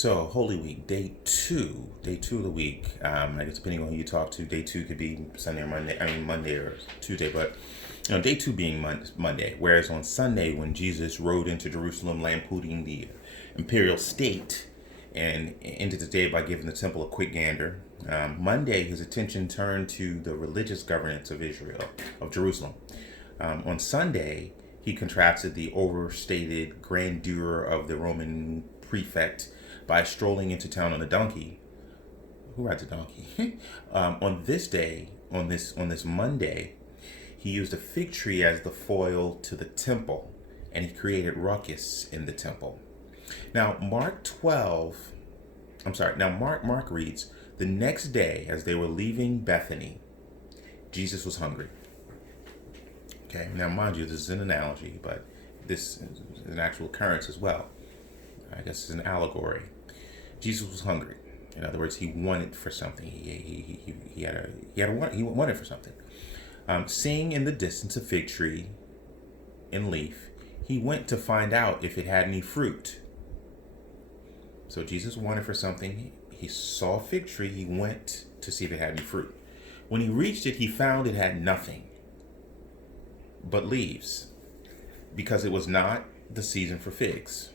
So Holy Week, day two of the week. I guess depending on who you talk to, day two could be Sunday or Monday. I mean Monday or Tuesday, but day two being Monday. Whereas on Sunday, when Jesus rode into Jerusalem, lampooning the imperial state, and ended the day by giving the temple a quick gander. Monday, his attention turned to the religious governance of Israel, of Jerusalem. On Sunday, he contrasted the overstated grandeur of the Roman prefect by strolling into town on a donkey. Who rides a donkey? On this day, on this Monday, he used a fig tree as the foil to the temple, and he created ruckus in the temple. Now, Mark reads, the next day as they were leaving Bethany, Jesus was hungry. Okay, now mind you, this is an analogy, but this is an actual occurrence as well. I guess it's an allegory. Jesus was hungry. In other words, he wanted for something. He wanted for something. Seeing in the distance a fig tree in leaf, he went to find out if it had any fruit. So Jesus wanted for something. He saw a fig tree. He went to see if it had any fruit. When he reached it, he found it had nothing but leaves, because it was not the season for figs.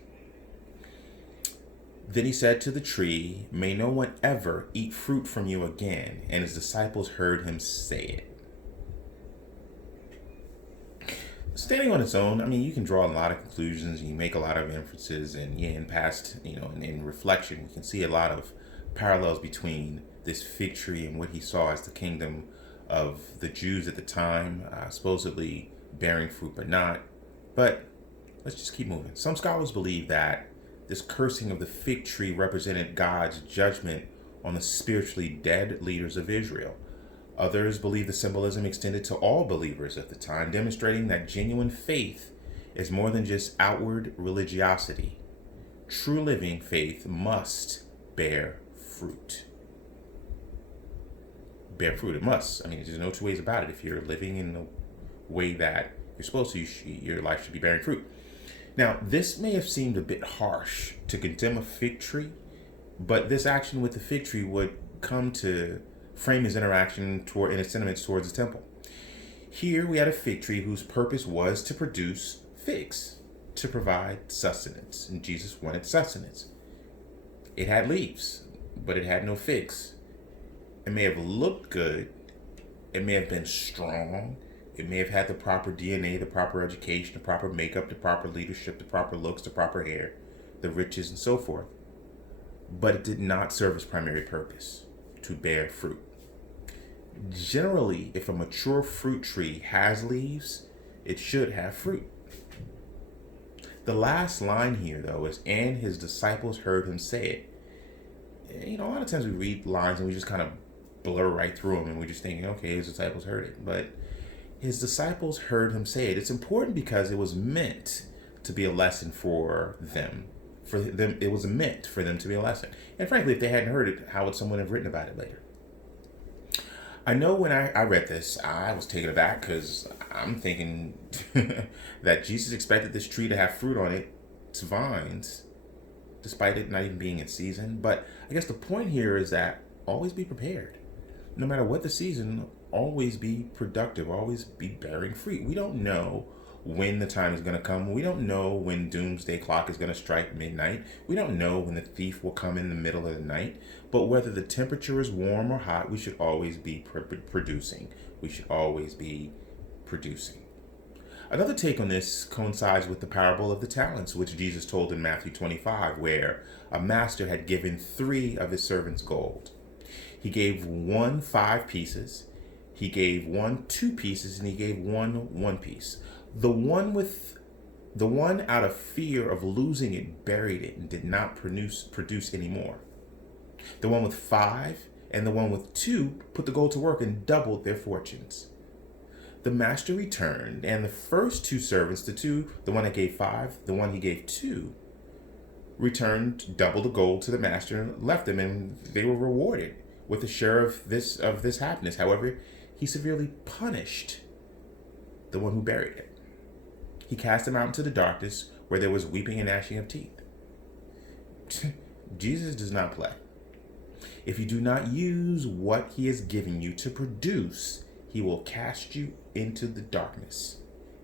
Then he said to the tree, may no one ever eat fruit from you again. And his disciples heard him say it. Standing on its own, I mean, you can draw a lot of conclusions, and you make a lot of inferences, and in past, in reflection, we can see a lot of parallels between this fig tree and what he saw as the kingdom of the Jews at the time, supposedly bearing fruit but not. But let's just keep moving. Some scholars believe that this cursing of the fig tree represented God's judgment on the spiritually dead leaders of Israel. Others believe the symbolism extended to all believers at the time, demonstrating that genuine faith is more than just outward religiosity. True living faith must bear fruit. Bear fruit, it must. I mean, there's no two ways about it. If you're living in the way that you're supposed to, your life should be bearing fruit. Now, this may have seemed a bit harsh to condemn a fig tree, but this action with the fig tree would come to frame his interaction in his sentiments towards the temple. Here we had a fig tree whose purpose was to produce figs, to provide sustenance, and Jesus wanted sustenance. It had leaves, but it had no figs. It may have looked good, it may have been strong, it may have had the proper DNA, the proper education, the proper makeup, the proper leadership, the proper looks, the proper hair, the riches, and so forth. But it did not serve its primary purpose, to bear fruit. Generally, if a mature fruit tree has leaves, it should have fruit. The last line here, though, is, and his disciples heard him say it. A lot of times we read lines and we just kind of blur right through them, and we're just thinking, okay, his disciples heard it. But his disciples heard him say it. It's important because it was meant to be a lesson for them. For them, it was meant for them to be a lesson. And frankly, if they hadn't heard it, how would someone have written about it later? I know when I read this, I was taken aback, because I'm thinking that Jesus expected this tree to have fruit on its vines, despite it not even being in season. But I guess the point here is that always be prepared. No matter what the season, always be productive, always be bearing fruit. We don't know when the time is going to come. We don't know when doomsday clock is going to strike midnight. We don't know when the thief will come in the middle of the night. But whether the temperature is warm or hot, we should always be producing. We should always be producing. Another take on this coincides with the parable of the talents, which Jesus told in Matthew 25, where a master had given 3 of his servants gold. He gave one 5 pieces, he gave one 2 pieces, and he gave one 1 piece. The one out of fear of losing it buried it and did not produce anymore. The one with 5 and the one with 2 put the gold to work and doubled their fortunes. The master returned, and the first 2 servants, the one that gave 5, the one he gave 2, returned double the gold to the master and left them, and they were rewarded with a share of this happiness. However, he severely punished the one who buried it. He cast them out into the darkness, where there was weeping and gnashing of teeth. Jesus does not play. If you do not use what he has given you to produce, he will cast you into the darkness.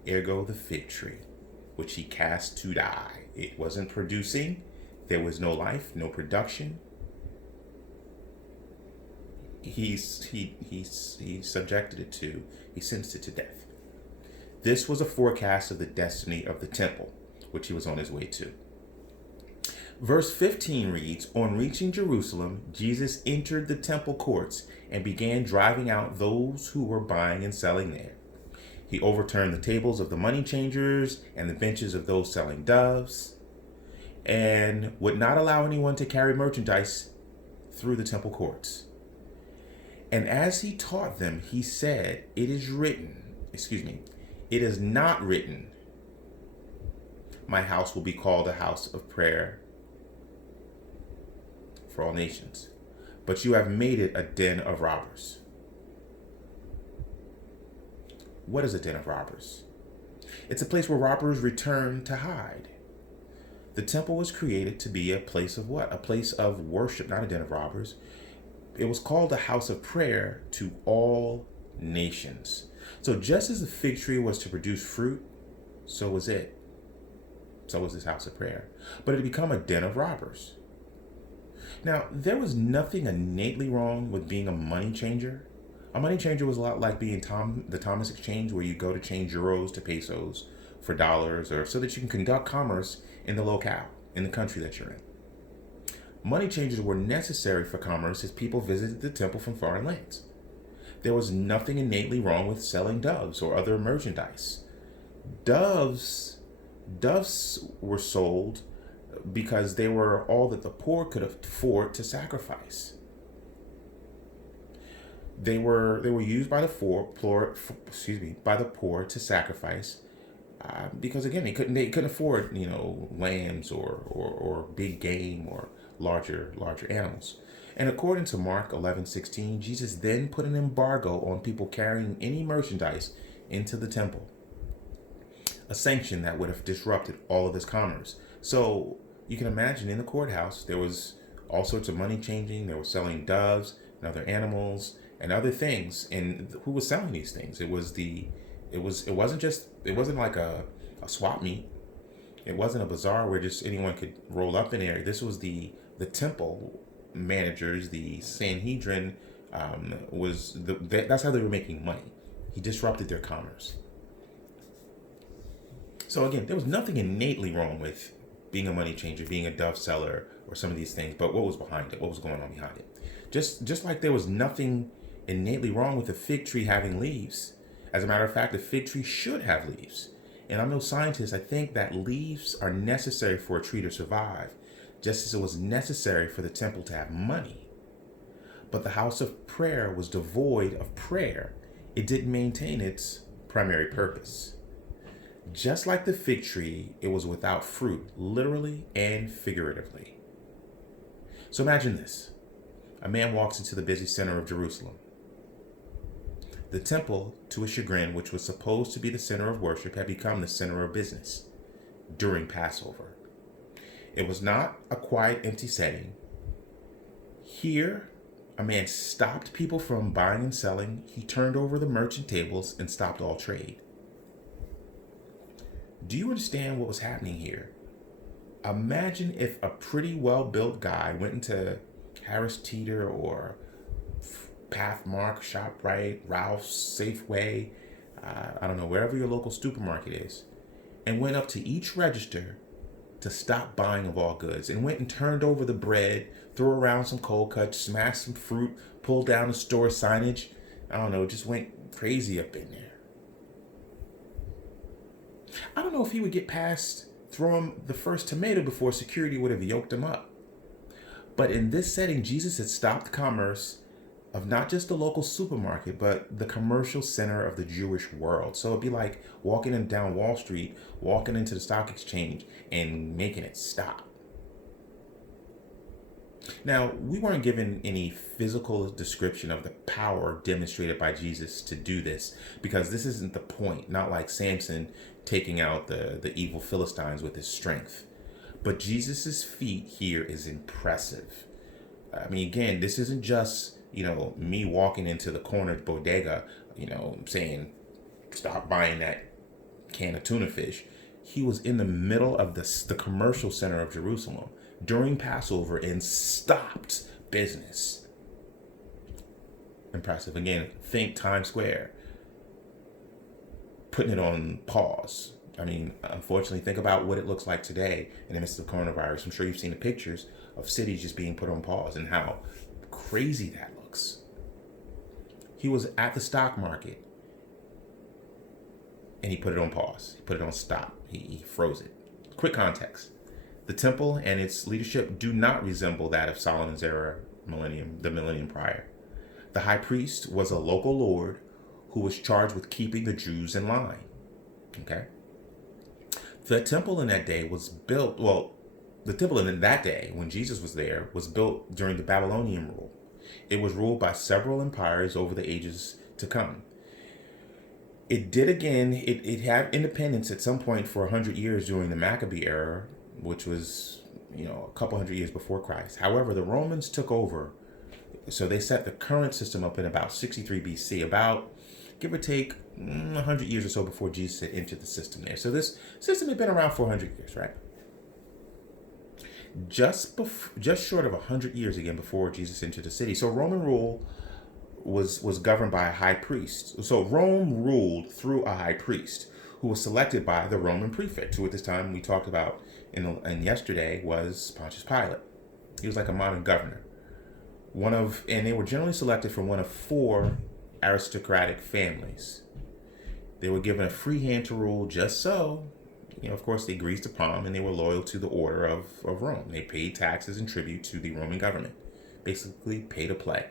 Ergo the fig tree, which he cast to die. It wasn't producing. There was no life, no production. He subjected it to, he sentenced it to death. This was a forecast of the destiny of the temple, which he was on his way to. Verse 15 reads, on reaching Jerusalem, Jesus entered the temple courts and began driving out those who were buying and selling there. He overturned the tables of the money changers and the benches of those selling doves, and would not allow anyone to carry merchandise through the temple courts. And as he taught them, he said, it is not written, my house will be called a house of prayer for all nations, but you have made it a den of robbers. What is a den of robbers? It's a place where robbers return to hide. The temple was created to be a place of what? A place of worship, not a den of robbers. It was called a house of prayer to all nations. So just as the fig tree was to produce fruit, so was it. So was this house of prayer. But it had become a den of robbers. Now, there was nothing innately wrong with being a money changer. A money changer was a lot like being the Thomas Exchange, where you go to change euros to pesos for dollars, or so that you can conduct commerce in the locale, in the country that you're in. Money changers were necessary for commerce as people visited the temple from foreign lands. There was nothing innately wrong with selling doves or other merchandise. Doves were sold because they were all that the poor could afford to sacrifice. They were used by the poor to sacrifice, because again they couldn't afford lambs or big game or larger animals. And according to Mark 11:16, Jesus then put an embargo on people carrying any merchandise into the temple, a sanction that would have disrupted all of this commerce. So you can imagine in the courthouse there was all sorts of money changing. They were selling doves and other animals and other things. And who was selling these things? It wasn't like a swap meet. It wasn't a bazaar where just anyone could roll up in there. This was the temple managers, the Sanhedrin. That's how they were making money. He disrupted their commerce. So again, there was nothing innately wrong with being a money changer, being a dove seller, or some of these things. But what was behind it? What was going on behind it? Just like there was nothing innately wrong with a fig tree having leaves. As a matter of fact, a fig tree should have leaves. And I'm no scientist. I think that leaves are necessary for a tree to survive, just as it was necessary for the temple to have money. But the house of prayer was devoid of prayer. It didn't maintain its primary purpose. Just like the fig tree, it was without fruit, literally and figuratively. So imagine this. A man walks into the busy center of Jerusalem. The temple, to his chagrin, which was supposed to be the center of worship, had become the center of business during Passover. It was not a quiet, empty setting. Here, a man stopped people from buying and selling. He turned over the merchant tables and stopped all trade. Do you understand what was happening here? Imagine if a pretty well-built guy went into Harris Teeter or Pathmark, ShopRite, Ralph's, Safeway, I don't know, wherever your local supermarket is, and went up to each register to stop buying of all goods, and went and turned over the bread, threw around some cold cuts, smashed some fruit, pulled down the store signage. I don't know, just went crazy up in there. I don't know if he would get past throwing the first tomato before security would have yoked him up. But in this setting, Jesus had stopped commerce of not just the local supermarket, but the commercial center of the Jewish world. So it'd be like walking down Wall Street, walking into the stock exchange and making it stop. Now, we weren't given any physical description of the power demonstrated by Jesus to do this, because this isn't the point, not like Samson taking out the evil Philistines with his strength. But Jesus's feat here is impressive. I mean, again, this isn't just, me walking into the corner bodega, saying, stop buying that can of tuna fish. He was in the middle of the commercial center of Jerusalem during Passover and stopped business. Impressive. Again, think Times Square, putting it on pause. I mean, unfortunately, think about what it looks like today in the midst of coronavirus. I'm sure you've seen the pictures of cities just being put on pause and how crazy that looks. He was at the stock market and he put it on pause. He put it on stop. He froze it. Quick context. The temple and its leadership do not resemble that of Solomon's era, the millennium prior. The high priest was a local lord who was charged with keeping the Jews in line. Okay? The temple in that day was built, the temple in that day, when Jesus was there, was built during the Babylonian rule. It was ruled by several empires over the ages to come. It had independence at some point for 100 years during the Maccabee era, which was, a couple hundred years before Christ. However, the Romans took over, so they set the current system up in about 63 BC, about, give or take, 100 years or so before Jesus had entered the system there. So this system had been around for 100 years, right? Just short of 100 years again before Jesus entered the city. So Roman rule was governed by a high priest. So Rome ruled through a high priest who was selected by the Roman prefect, who at this time we talked about in yesterday was Pontius Pilate. He was like a modern governor. And they were generally selected from one of 4 aristocratic families. They were given a free hand to rule just so, of course, they greased the palm and they were loyal to the order of Rome. They paid taxes and tribute to the Roman government. Basically, pay to play.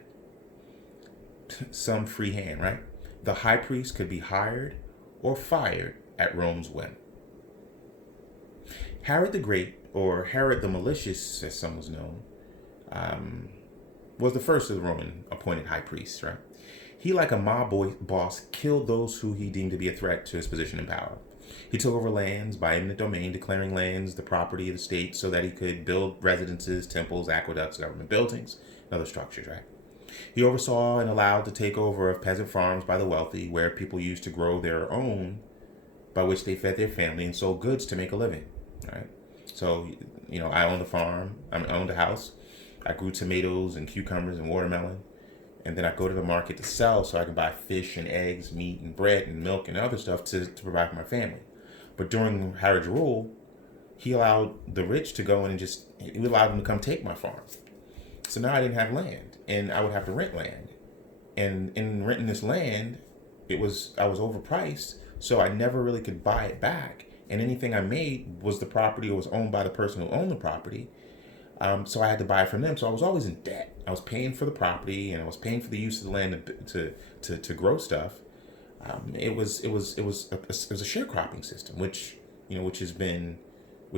Some free hand, right? The high priest could be hired or fired at Rome's whim. Herod the Great, or Herod the Malicious, as some was known, was the first of the Roman appointed high priests, right? He, like a mob boss, killed those who he deemed to be a threat to his position and power. He took over lands by eminent domain, declaring lands the property of the state so that he could build residences, temples, aqueducts, government buildings, and other structures, right? He oversaw and allowed the takeover of peasant farms by the wealthy, where people used to grow their own, by which they fed their family and sold goods to make a living, right? So, I owned a farm, I owned a house. I grew tomatoes and cucumbers and watermelon. And then I go to the market to sell so I can buy fish and eggs, meat and bread and milk and other stuff to provide for my family. But during Herod's rule, he allowed the rich to go in and he allowed them to come take my farm. So now I didn't have land and I would have to rent land. And in renting this land, I was overpriced, so I never really could buy it back. And anything I made was the property or was owned by the person who owned the property. So I had to buy it from them. So I was always in debt. I was paying for the property and I was paying for the use of the land to grow stuff. It was a sharecropping system, which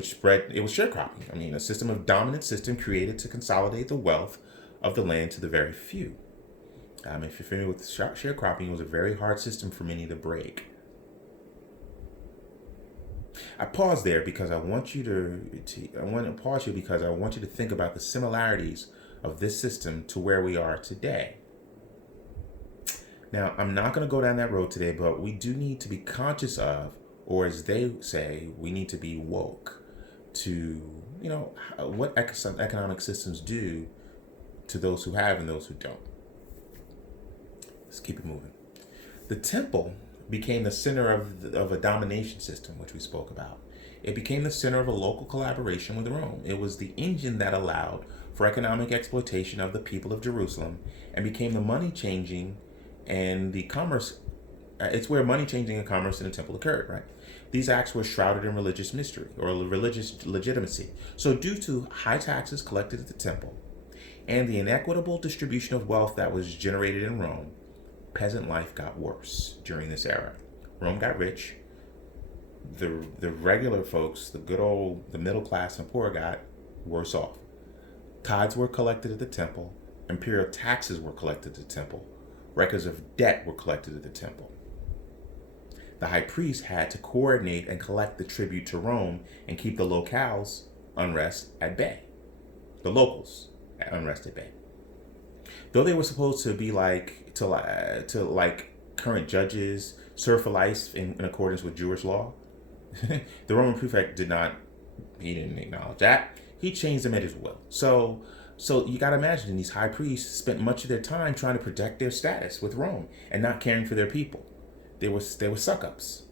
spread. It was sharecropping. I mean, a system of dominant system created to consolidate the wealth of the land to the very few. If you're familiar with sharecropping, it was a very hard system for many to break. I pause there because I want you to think about the similarities of this system to where we are today. Now, I'm not going to go down that road today, but we do need to be conscious of, or as they say, we need to be woke to, what economic systems do to those who have and those who don't. Let's keep it moving. The temple became the center of a domination system, which we spoke about. It became the center of a local collaboration with Rome. It was the engine that allowed for economic exploitation of the people of Jerusalem and became the money changing and the commerce. It's where money changing and commerce in the temple occurred, right? These acts were shrouded in religious mystery or religious legitimacy. So due to high taxes collected at the temple and the inequitable distribution of wealth that was generated in Rome, peasant life got worse during this era. Rome got rich. The regular folks, the middle class and poor, got worse off. Tithes were collected at the temple. Imperial taxes were collected at the temple. Records of debt were collected at the temple. The high priest had to coordinate and collect the tribute to Rome and keep the locales unrest at bay. The locals at unrest at bay. Though they were supposed to be like current judges, serve for life in accordance with Jewish law, the Roman prefect he didn't acknowledge that. He changed them at his will. So you got to imagine these high priests spent much of their time trying to protect their status with Rome and not caring for their people. They were suck-ups.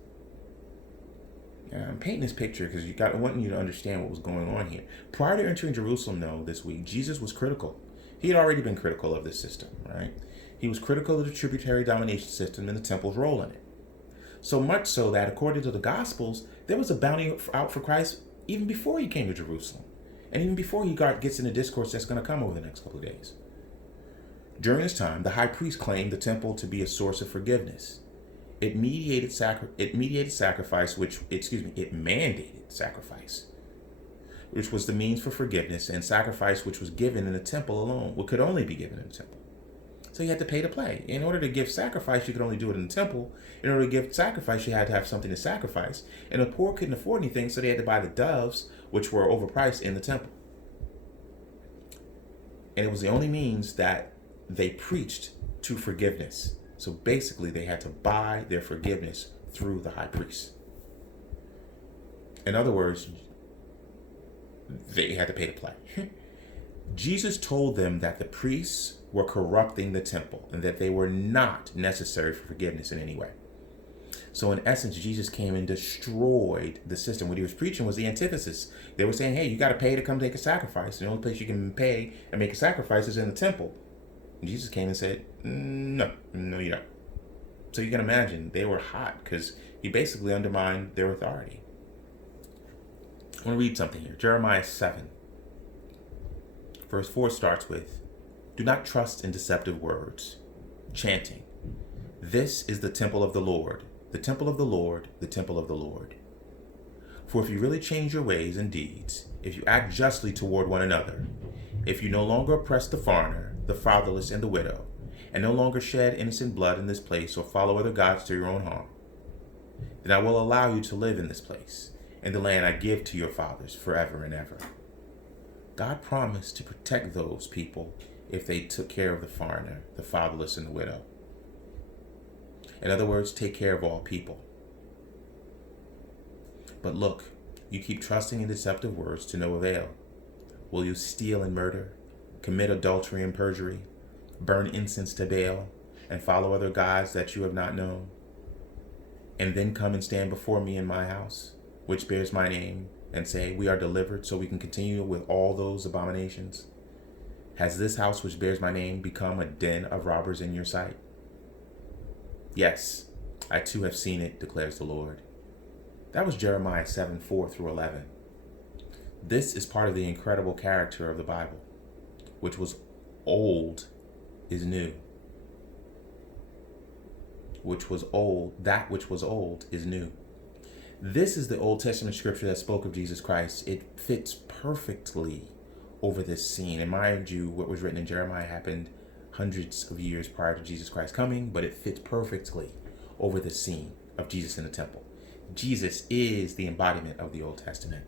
I'm painting this picture because I want you to understand what was going on here. Prior to entering Jerusalem, though, this week, Jesus was critical. He had already been critical of this system, right? He was critical of the tributary domination system and the temple's role in it. So much so that, according to the Gospels, there was a bounty out for Christ even before he came to Jerusalem, and even before he gets in the discourse that's going to come over the next couple of days. During this time, the high priest claimed the temple to be a source of forgiveness. It mandated sacrifice, which was the means for forgiveness, and sacrifice which was given in the temple alone, what could only be given in the temple. So you had to pay to play. In order to give sacrifice, you could only do it in the temple. In order to give sacrifice, you had to have something to sacrifice. And the poor couldn't afford anything, so they had to buy the doves, which were overpriced, in the temple. And it was the only means that they preached to forgiveness. So basically, they had to buy their forgiveness through the high priest. In other words, they had to pay to play. Jesus told them that the priests were corrupting the temple and that they were not necessary for forgiveness in any way. So in essence, Jesus came and destroyed the system. What he was preaching was the antithesis. They were saying, hey, you got to pay to come take a sacrifice. The only place you can pay and make a sacrifice is in the temple. And Jesus came and said, no, you don't. So you can imagine they were hot because he basically undermined their authority. I want to read something here. Jeremiah 7. Verse 4 starts with, do not trust in deceptive words, chanting, this is the temple of the Lord, the temple of the Lord, the temple of the Lord. For if you really change your ways and deeds, if you act justly toward one another, if you no longer oppress the foreigner, the fatherless, and the widow, and no longer shed innocent blood in this place or follow other gods to your own harm, then I will allow you to live in this place, in the land I give to your fathers forever and ever. God promised to protect those people if they took care of the foreigner, the fatherless, and the widow. In other words, take care of all people. But look, you keep trusting in deceptive words to no avail. Will you steal and murder, commit adultery and perjury, burn incense to Baal, and follow other gods that you have not known, and then come and stand before me in my house, which bears my name, and say, we are delivered so we can continue with all those abominations? Has this house which bears my name become a den of robbers in your sight? Yes, I too have seen it, declares the Lord. That was Jeremiah 7, 4 through 11. This is part of the incredible character of the Bible, which was old is new. That which was old is new. This is the Old Testament scripture that spoke of Jesus Christ. It fits perfectly over this scene. And mind you, what was written in Jeremiah happened hundreds of years prior to Jesus Christ coming, but it fits perfectly over the scene of Jesus in the temple. Jesus is the embodiment of the Old Testament.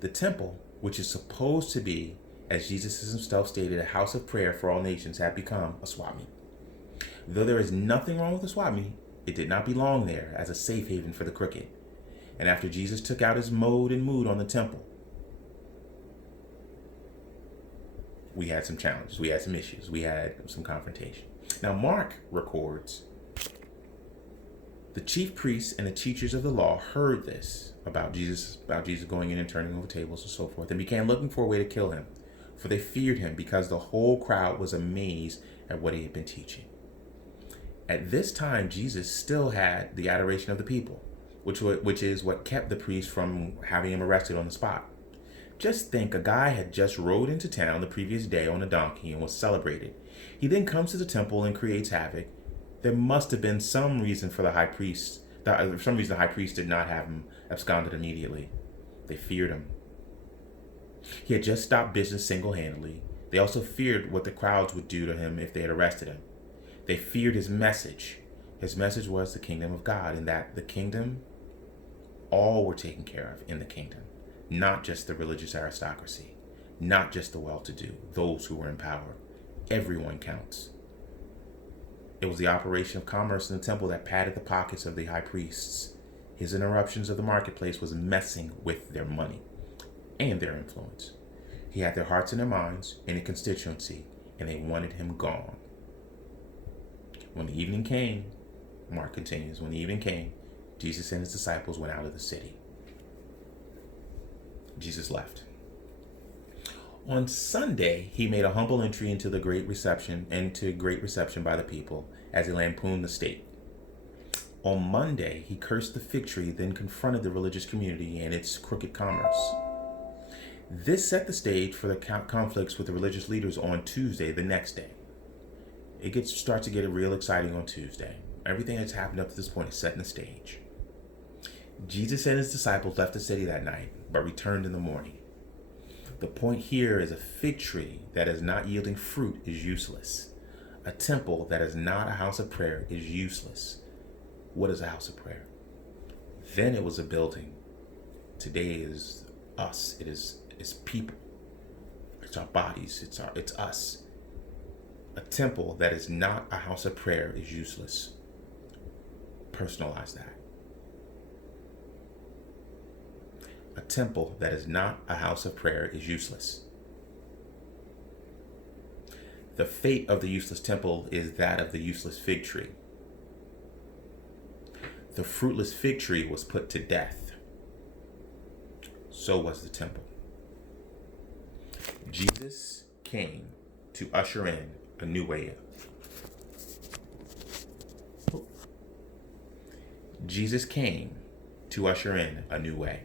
The temple, which is supposed to be, as Jesus himself stated, a house of prayer for all nations, had become a swap meet. Though there is nothing wrong with a swap meet, it did not belong there as a safe haven for the crooked. And after Jesus took out his mode and mood on the temple, we had some challenges, we had some issues, we had some confrontation. Now Mark records, the chief priests and the teachers of the law heard this about Jesus going in and turning over tables and so forth, and began looking for a way to kill him, for they feared him because the whole crowd was amazed at what he had been teaching. At this time, Jesus still had the adoration of the people, which is what kept the priest from having him arrested on the spot. Just think, a guy had just rode into town the previous day on a donkey and was celebrated. He then comes to the temple and creates havoc. There must have been some reason for the high priest. For some reason, the high priest did not have him absconded immediately. They feared him. He had just stopped business single-handedly. They also feared what the crowds would do to him if they had arrested him. They feared his message. His message was the kingdom of God, and that the kingdom, all were taken care of in the kingdom. not just the religious aristocracy, not just the well-to-do, those who were in power. Everyone counts. It was the operation of commerce in the temple that padded the pockets of the high priests. His interruptions of the marketplace was messing with their money and their influence. He had their hearts and their minds in a constituency, and they wanted him gone. When the evening came, Mark continues, when the evening came, Jesus and his disciples went out of the city. Jesus left. On Sunday, he made a humble entry into great reception by the people as he lampooned the state. On Monday, he cursed the fig tree, then confronted the religious community and its crooked commerce. This set the stage for the conflicts with the religious leaders on Tuesday, the next day. It starts to get real exciting on Tuesday. Everything that's happened up to this point is setting the stage. Jesus and his disciples left the city that night, but returned in the morning. The point here is a fig tree that is not yielding fruit is useless. A temple that is not a house of prayer is useless. What is a house of prayer? Then it was a building. Today is us. It's people. It's our bodies. It's us. A temple that is not a house of prayer is useless. Personalize that. A temple that is not a house of prayer is useless. The fate of the useless temple is that of the useless fig tree. The fruitless fig tree was put to death. So was the temple. Jesus came to usher in a new way. Jesus came to usher in a new way.